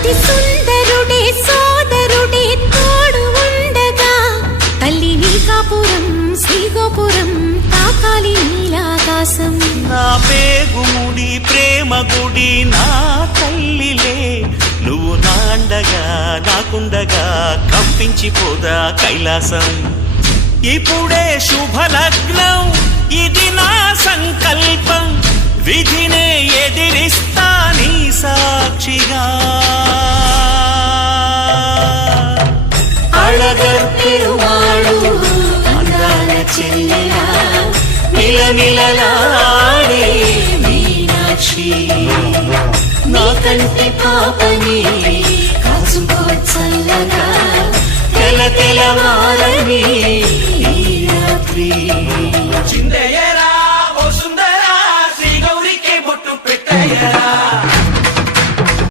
అతి సుందరుడే సోదరుడే తోడు ఉండగా తల్లి నీ కాపురం శ్రీగోపురం తాకాలి నీలాకాశం. నా పేగుముడి ప్రేమ గుడి నా తల్లిలే, నువ్వు నాండగా నాకుండగా కంపించిపోదా కైలాసం. ఇప్పుడే శుభలగ్నం ఇది నా సంకల్పం, విధినే ఎదిరిస్తా నీ సాక్షిగా. అళగర్ పెరుమాళు అందాల చెల్లెలా నిలనిలలాడే మీనాక్షి, నీ కంటి పాపని కాచుకో చల్లగా తెల తెలవారని ఈ రాత్రి. చిందయ్యే